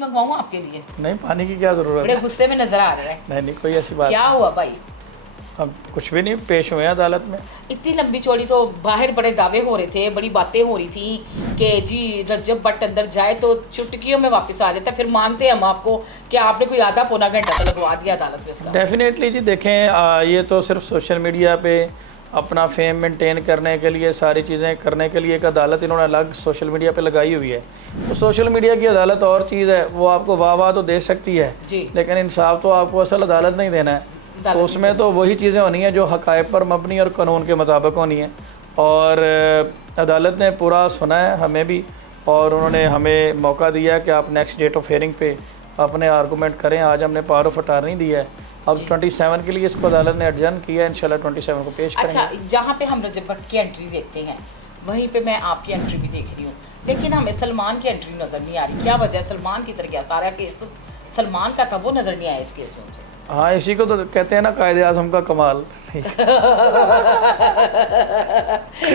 मंगवाऊं आपके लिए? नहीं, पानी की क्या ज़रूरत बड़े है। गुस्से में नजर आ रहे हैं। नहीं, कोई ऐसी बात क्या हुआ भाई? हम कुछ भी नहीं, पेश हुए हैं अदालत में। इतनी लंबी चौड़ी तो बाहर बड़े दावे हो रहे थे, बड़ी बातें हो रही थी कि जी रजब भट्ट अंदर जाए तो चुटकियों में वापस आ जाता, फिर मानते हम आपको कि आपने कोई आधा पौना घंटा तो लगवा दिया अदालत में उसका। डेफिनेटली जी, देखें ये तो सिर्फ सोशल मीडिया पे अपना फेम मेंटेन करने के लिए, सारी चीज़ें करने के लिए एक अदालत इन्होंने अलग सोशल मीडिया पे लगाई हुई है। तो सोशल मीडिया की अदालत और चीज़ है, वो आपको वाह तो दे सकती है जी। लेकिन इंसाफ तो आपको असल अदालत नहीं देना है। तो उसमें तो वही चीज़ें होनी है जो हक़ाइक़ पर मबनी और कानून के मुताबिक होनी है। और अदालत ने पूरा सुना है हमें भी, और उन्होंने हमें मौका दिया कि आप नेक्स्ट डेट ऑफ हियरिंग पे अपने आर्गूमेंट करें। आज हमने पावर ऑफ अटार्नी दिया है, अब 27 के लिए इसको अदालत ने एडजर्न किया है, इंशाल्लाह 27 को पेश करेंगे। अच्छा, जहाँ पे हम रजब भट्ट की एंट्री देखते हैं वहीं पे मैं आपकी एंट्री भी देख रही हूँ, लेकिन हमें सलमान की एंट्री नज़र नहीं आ रही। क्या वजह? सलमान की तरह गया सारा केस तो सलमान का था, वो नज़र नहीं आया इस केस में मुझे। हाँ, इसी को तो कहते हैं ना कायदे आज़म का कमाल।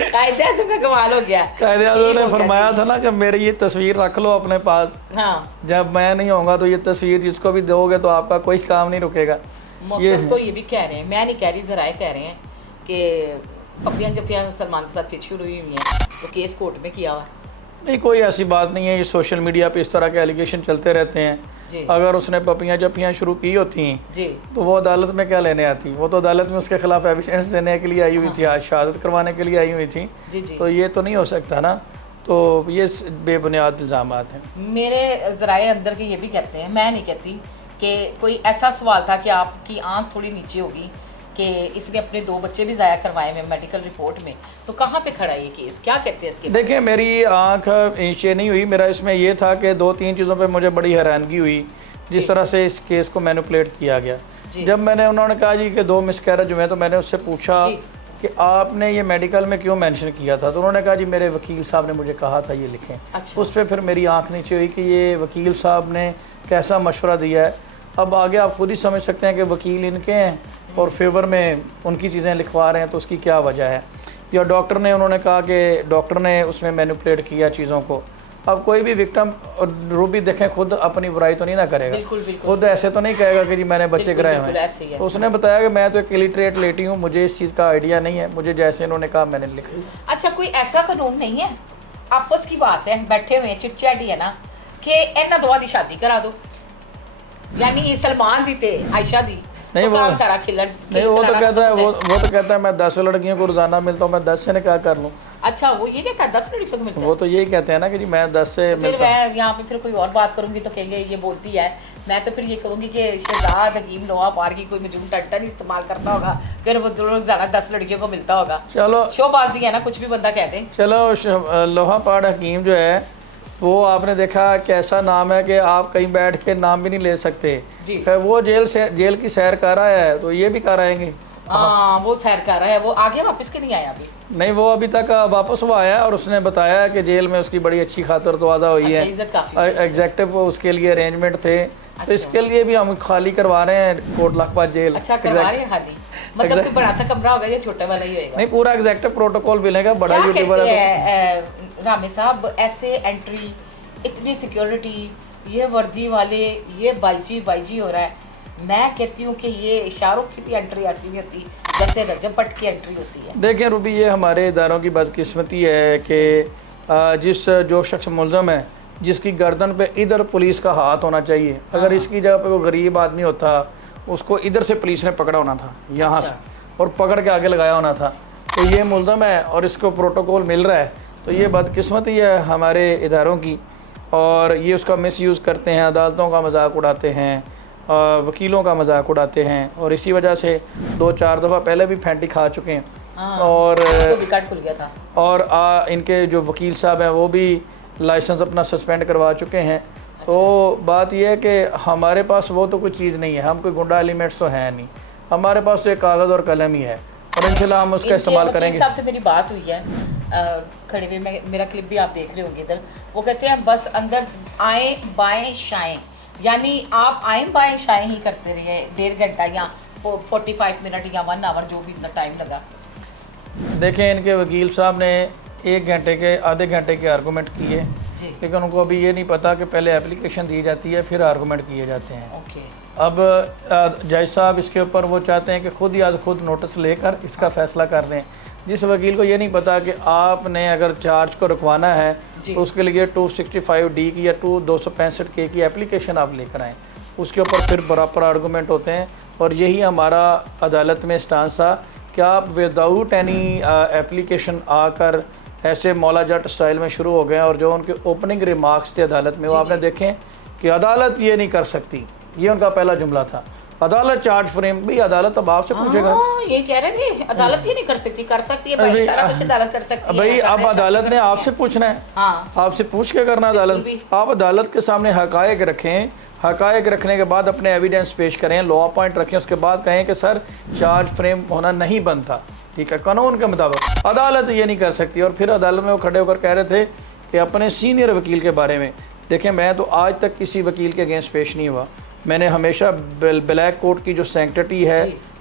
कायदे आज़म का कमाल हो गया। कायदे आज़म ने फरमाया था ना कि मेरी ये तस्वीर रख लो अपने पास, हाँ, जब मैं नहीं होऊंगा तो ये तस्वीर जिसको भी दोगे तो आपका कोई काम नहीं रुकेगा। मौक़िफ़ तो ये भी कह रहे हैं, मैं नहीं कह रही, ज़राए कह रहे हैं कि पप्पियाँ जप्पियाँ सलमान के साथ फिर शुरू हुई हुई हैं तो केस कोर्ट में किया हुआ। नहीं, कोई ऐसी बात नहीं है, ये सोशल मीडिया पे इस तरह के एलिगेशन चलते रहते हैं। अगर उसने पपियाँ जपियाँ शुरू की होती जी तो वो अदालत में क्या लेने आती? वो तो अदालत में उसके खिलाफ एविडेंस देने के लिए आई हुई थी, आज शहादत करवाने के लिए आई हुई थी। जी जी। तो ये तो नहीं हो सकता ना, तो ये बेबुनियाद इल्ज़ामात हैं। मेरे ज़राए अंदर के ये भी कहते हैं, मैं नहीं कहती, कि कोई ऐसा सवाल था कि आपकी आंख थोड़ी नीचे होगी कि इसने अपने 2 बच्चे भी ज़ाया करवाए में मेडिकल रिपोर्ट में, तो कहाँ पे खड़ा है ये केस? क्या कहते हैं इसके? देखिए, मेरी आंख नीचे नहीं हुई, मेरा इसमें ये था कि 2-3 चीज़ों पे मुझे बड़ी हैरानगी हुई जिस तरह से इस केस को मैनिपुलेट किया गया। जब मैंने उन्होंने कहा जी कि 2 मिसकैरेज हुए, तो मैंने उससे पूछा कि आपने ये मेडिकल में क्यों मेंशन किया था, तो उन्होंने कहा जी मेरे वकील साहब ने मुझे कहा था ये लिखें। अच्छा। उस पर फिर मेरी आंख नीचे हुई कि ये वकील साहब ने कैसा मशवरा दिया है। अब आगे आप खुद ही समझ सकते हैं कि वकील इनके हैं और फेवर में उनकी चीज़ें लिखवा रहे हैं, तो उसकी क्या वजह है। या डॉक्टर ने, उन्होंने कहा कि डॉक्टर ने उसमें मैनिपुलेट किया चीज़ों को। अब कोई भी विक्टिम, रूबी देखें, खुद अपनी बुराई तो नहीं ना करेगा, बिल्कुल बिल्कुल। खुद ऐसे तो नहीं कहेगा कि जी मैंने बच्चे गिराए हुए हैं। तो उसने बताया कि मैं तो एक इलिटरेट लेटी हूँ, मुझे इस चीज़ का आइडिया नहीं है, मुझे जैसे इन्होंने कहा मैंने लिख लिया। अच्छा, कोई ऐसा कानून नहीं है, आपस की बात है, बैठे हुए चिट चैटी है ना, कि इन्ना दोवां दी शादी करा दो, यानी सलमान दी ते आयशा दी नहीं, तो वो सारा खिलर नहीं, वो तो कहता है, वो तो कहता है मैं 10 लड़कियों को रोजाना मिलता हूँ, मैं 10 से निकाह कर लूँ। अच्छा, वो ये कहता है 10 लड़कियों को मिलता है? वो तो यही कहते हैं ना कि जी मैं 10 से तो फिर मिलता हूँ। मैं यहाँ पे फिर कोई और बात करूंगी तो कहेंगे ये बोलती है। मैं तो फिर ये कहूँगी कि शहजाद हकीम लोहा पार की कोई मजूम टंटन इस्तेमाल करता होगा, फिर वो रोजाना 10 लड़कियों को मिलता होगा। चलो शोबाजी है ना, कुछ भी बंदा कह दे। चलो, लोहा पाड़ हकीम जो है वो आपने देखा कैसा नाम है कि आप कहीं बैठ के नाम भी नहीं ले सकते। जी। फिर वो जेल की सैर कर रहा है तो ये भी कर आएंगे। हाँ, वो सैर कर रहा है, वो आगे वापस के नहीं आया अभी? नहीं, वो अभी तक वापस वो आया और उसने बताया कि जेल में उसकी बड़ी अच्छी खातर तवाज़ा हुई अच्छा, है। इज्जत काफी हुई है। एग्जेक्टिव उसके लिए अरेंजमेंट थे, तो इसके लिए भी हम खाली करवा रहे हैं कोट लखपत जेल। अच्छा, करवा रहे हैं खाली? मतलब कोई बड़ा सा कमरा होगा या छोटा वाला ही होगा? नहीं, पूरा एग्जेक्टिव प्रोटोकॉल मिलेगा। बड़ा क्या यूट्यूबर कहते है हैं रामे साहब, ऐसे एंट्री, इतनी सिक्योरिटी, ये वर्दी वाले, ये बाईजी हो रहा है। मैं कहती हूँ कि ये शाहरुख की भी एंट्री ऐसी नहीं होती जैसे रजब भट्ट की एंट्री होती है। देखें रूबी, ये हमारे इदारों की बदकिस्मती है कि जो शख्स मुलज़म है, जिसकी गर्दन पे इधर पुलिस का हाथ होना चाहिए, अगर इसकी जगह पे कोई गरीब आदमी होता, उसको इधर से पुलिस ने पकड़ा होना था, यहाँ से, और पकड़ के आगे लगाया होना था। तो ये मुलज़म है और इसको प्रोटोकॉल मिल रहा है, तो ये बदकिस्मती है हमारे इदारों की, और ये उसका मिसयूज़ करते हैं, अदालतों का मजाक उड़ाते हैं, वकीलों का मजाक उड़ाते हैं, और इसी वजह से 2-4 दफ़ा पहले भी फैंटी खा चुके हैं। और तो रिकॉर्ड खुल गया था। और इनके जो वकील साहब हैं वो भी लाइसेंस अपना सस्पेंड करवा चुके हैं। तो बात यह है कि हमारे पास वो तो कोई चीज़ नहीं है, हम कोई गुंडा एलिमेंट्स तो हैं नहीं, हमारे पास तो एक कागज़ और कलम ही है, और इंशाल्लाह हम उसका इस्तेमाल करेंगे। साहब से मेरी बात हुई है खड़े हुए, मेरा क्लिप भी आप देख रहे होंगे इधर। वो कहते हैं बस अंदर आए बाएं शाएं, यानी आप आए बाएं शाएं ही करते रहिए 1.5 घंटा या 45 मिनट या 1 आवर, जो भी इतना टाइम लगा। देखें, इनके वकील साहब ने 1 घंटे के, आधे घंटे के आर्गूमेंट किए, जी। लेकिन उनको अभी ये नहीं पता कि पहले एप्लीकेशन दी जाती है फिर आर्गूमेंट किए जाते हैं। ओके। अब जज साहब इसके ऊपर वो चाहते हैं कि खुद ही आज खुद नोटिस लेकर इसका फैसला कर दें। जिस वकील को ये नहीं पता कि आपने अगर चार्ज को रुकवाना है जी। तो उसके लिए 265D की या 265K की एप्लीकेशन आप लेकर आएँ, उसके ऊपर फिर बराबर आर्गूमेंट होते हैं। और यही हमारा अदालत में स्टांस था कि आप विदाउट एनी एप्लीकेशन आकर ऐसे मौला जट स्टाइल में शुरू हो गए। और जो उनके ओपनिंग रिमार्क्स थे अदालत में वो आपने देखें कि अदालत ये नहीं कर सकती, ये उनका पहला जुमला था। अदालत चार्ज फ्रेम, भाई अदालत अब आपसे पूछेगा। ये कह रहे थे अदालत ही नहीं कर सकती, कर सकती है भाई, सारा कुछ अदालत कर सकती है भाई। अब अदालत ने आपसे पूछना है, हाँ। आपसे पूछ के करना अदालत। आप अदालत के सामने हकायक रखें, हकायक रखने के बाद अपने एविडेंस पेश करें, लॉ पॉइंट रखें, उसके बाद कहें कि सर चार्ज फ्रेम होना नहीं बनता, ठीक है, कानून के मुताबिक। अदालत ये नहीं कर सकती। और फिर अदालत में वो खड़े होकर कह रहे थे कि अपने सीनियर वकील के बारे में देखें, मैं तो आज तक किसी वकील के अगेंस्ट पेश नहीं हुआ, मैंने हमेशा ब्लैक कोर्ट की जो सैंक्टिटी है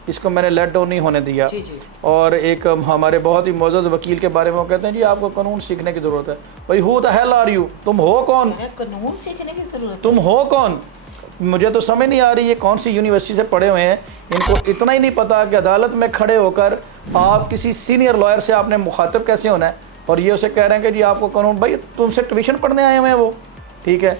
इसको मैंने लेट डाउन नहीं होने दिया। जी जी। और एक हमारे बहुत ही मोअज़्ज़ वकील के बारे में वो कहते हैं जी आपको कानून सीखने की ज़रूरत है। भाई who the hell are you, तुम हो कौन? कानून सीखने की जरूरत, तुम हो कौन? मुझे तो समझ नहीं आ रही ये कौन सी यूनिवर्सिटी से पढ़े हुए हैं, इनको इतना ही नहीं पता कि अदालत में खड़े होकर आप किसी सीनियर लॉयर से आपने मुखातब कैसे होना है। और ये उसे कह रहे हैं कि जी आपको कानून, भाई तुमसे ट्यूशन पढ़ने आए हुए हैं वो, ठीक है।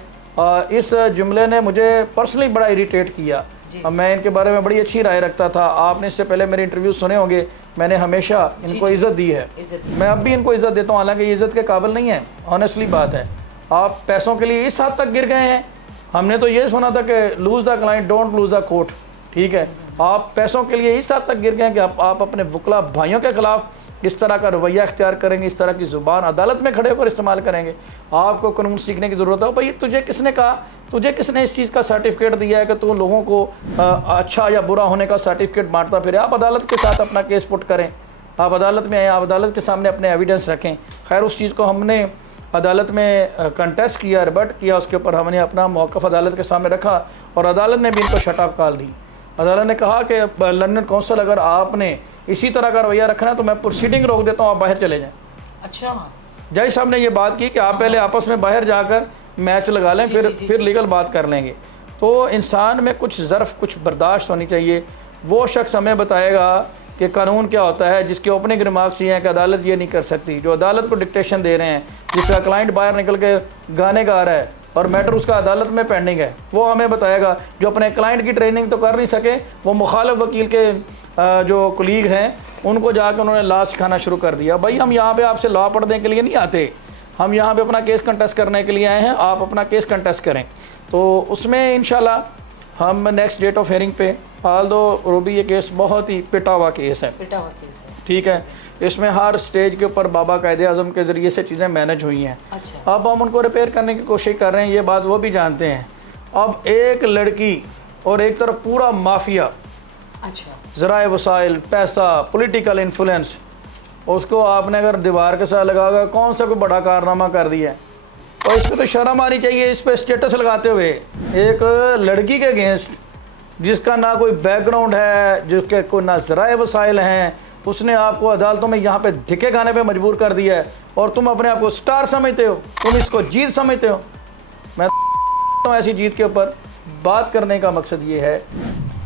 इस जुमले ने मुझे पर्सनली बड़ा इरिटेट किया। अब मैं इनके बारे में बड़ी अच्छी राय रखता था, आपने इससे पहले मेरे इंटरव्यू सुने होंगे, मैंने हमेशा इनको इज़्ज़त दी है, मैं अब भी इनको इज़्ज़त देता हूँ, हालांकि ये इज़्ज़त के काबिल नहीं है, ऑनेस्टली बात है। आप पैसों के लिए इस हद तक गिर गए हैं। हमने तो ये सुना था कि lose the client don't lose the court, ठीक है। आप पैसों के लिए इस हद तक गिर गए कि आप अपने वकला भाइयों के ख़िलाफ़ इस तरह का रवैया इख्तियार करेंगे, इस तरह की ज़ुबान अदालत में खड़े होकर इस्तेमाल करेंगे। आपको कानून सीखने की ज़रूरत है। भाई तुझे किसने कहा, तुझे किसने इस चीज़ का सर्टिफिकेट दिया है कि तू लोगों को अच्छा या बुरा होने का सर्टिफिकेट बांटता फिर? आप अदालत के साथ अपना केस पुट करें, आप अदालत में आएँ, आप अदालत के सामने अपने एविडेंस रखें। खैर उस चीज़ को हमने अदालत में कंटेस्ट किया, रिबट किया, उसके ऊपर हमने अपना मौक़िफ़ अदालत के सामने रखा और अदालत ने भी इनको शट ऑफ कॉल दी। अदालत ने कहा कि लंदन कौंसिल अगर आपने इसी तरह का रवैया रखना है तो मैं प्रोसीडिंग रोक देता हूँ, आप बाहर चले जाएं। अच्छा, जज साहब ने ये बात की कि आप पहले आपस में बाहर जाकर मैच लगा लें, फिर लीगल बात कर लेंगे। तो इंसान में कुछ ज़र्फ़, कुछ बर्दाश्त होनी चाहिए। वो शख्स हमें बताएगा कि कानून क्या होता है जिसके ओपनिंग रिमार्क्स ये हैं कि अदालत ये नहीं कर सकती, जो अदालत को डिक्टेशन दे रहे हैं, जिसका क्लाइंट बाहर निकल के गाने गा रहा है और मैटर उसका अदालत में पेंडिंग है, वो हमें बताएगा। जो अपने क्लाइंट की ट्रेनिंग तो कर नहीं सके, वो मुखालिफ वकील के जो कुलीग हैं उनको जाकर उन्होंने लॉ सिखाना शुरू कर दिया। भाई हम यहाँ पे आपसे लॉ पढ़ने के लिए नहीं आते, हम यहाँ पे अपना केस कंटेस्ट करने के लिए आए हैं, आप अपना केस कंटेस्ट करें। तो उसमें इंशाल्लाह हम नेक्स्ट डेट ऑफ हियरिंग पे, हाल दो रूबी ये केस बहुत ही पिटा हुआ केस है, ठीक है। इसमें हर स्टेज के ऊपर बाबा कायदे-आज़म के ज़रिए से चीज़ें मैनेज हुई हैं। अच्छा। अब हम उनको रिपेयर करने की कोशिश कर रहे हैं, ये बात वो भी जानते हैं। अब एक लड़की और एक तरफ पूरा माफिया, अच्छा, ज़राए वसाइल, पैसा, पॉलिटिकल इन्फ्लुएंस, उसको आपने अगर दीवार के साथ लगा कौन सा कोई बड़ा कारनामा कर दिया है। और इस पर तो शर्म आनी चाहिए, इस पर स्टेटस लगाते हुए एक लड़की के अगेंस्ट जिसका ना कोई बैकग्राउंड है, जिसके कोई ना ज़राए वसाइल हैं, उसने आपको अदालतों में यहाँ पे धिक्के खाने पे मजबूर कर दिया है और तुम अपने आप को स्टार समझते हो, तुम इसको जीत समझते हो। मैं तो ऐसी जीत के ऊपर बात करने का मकसद ये है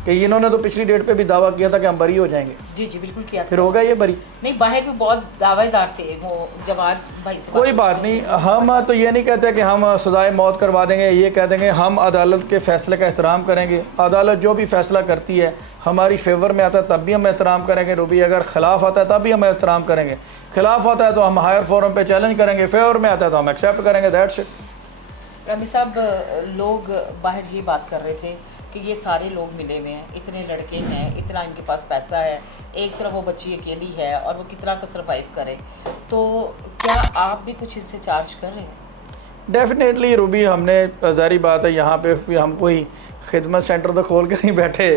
कि इन्होंने तो पिछली डेट पे भी दावा किया था कि हम बरी हो जाएंगे। जी जी बिल्कुल किया, फिर होगा ये बरी? नहीं, बाहर भी बहुत दावेदार थे वो जवाद भाई से। कोई बात नहीं, हम तो ये नहीं कहते कि हम सजाए मौत करवा देंगे, ये कह देंगे हम अदालत के फ़ैसले का एहतराम करेंगे। अदालत जो भी फ़ैसला करती है हमारी फेवर में आता है तब भी हम एहतराम करेंगे रूबी, अगर ख़िलाफ़ आता है तब भी हम एहतराम करेंगे। ख़िलाफ़ आता है तो हम हायर फोरम पे चैलेंज करेंगे, फेवर में आता है तो हम एक्सेप्ट करेंगे, दैट्स इट। रमी साहब, लोग बाहर ये बात कर रहे थे कि ये सारे लोग मिले हुए हैं, इतने लड़के हैं, इतना इनके पास पैसा है, एक तरफ वो बच्ची अकेली है और वो कितना का सर्वाइव करे, तो क्या आप भी कुछ इससे चार्ज कर रहे हैं? डेफिनेटली रूबी, हमने ज़ाहिर बात है यहाँ पे भी हम कोई खिदमत सेंटर तो खोल कर नहीं बैठे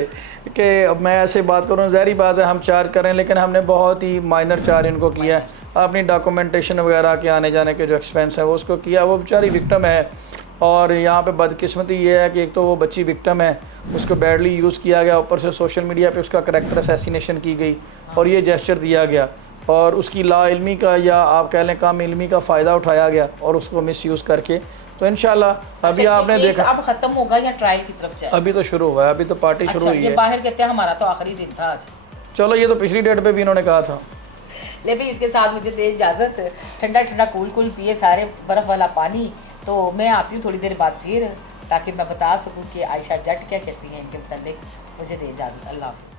कि अब मैं ऐसे बात करूँ। ज़ाहिर बात है हम चार्ज करें, लेकिन हमने बहुत ही माइनर चार्ज इनको किया है। अपनी डॉक्यूमेंटेशन वगैरह के आने जाने के जो एक्सपेंस है वो उसको किया। वो बेचारी विक्टिम है और यहाँ पे बदकिस्मती ये है कि एक तो वो बच्ची विक्टिम है, उसको बैडली यूज़ किया गया, ऊपर से सोशल मीडिया पे उसका करैक्टर असैसिनेशन की गई और ये जेस्चर दिया गया। और उसकी लाइल्मी का या आप कह लें कम इल्मी का फ़ायदा उठाया गया और उसको मिसयूज़ करके, तो इंशाल्लाह अभी आपने केस देखा अब खत्म होगा या ट्रायल की तरफ जाए? अभी तो शुरू हुआ है, अभी तो पार्टी शुरू अच्छा, हुई ये है। बाहर कहते हैं हमारा तो आखिरी दिन था आज। चलो ये तो पिछली डेट पे भी इन्होंने कहा था। ले भी इसके साथ मुझे दे इजाज़त, ठंडा ठंडा कूल कूल पिए सारे, बर्फ़ वाला पानी। तो मैं आती हूँ थोड़ी देर बाद फिर, ताकि मैं बता सकूँ कि आयशा जट क्या कहती हैं इनके मतलब। मुझे दे इजाज़त, अल्लाह हाफ़िज़।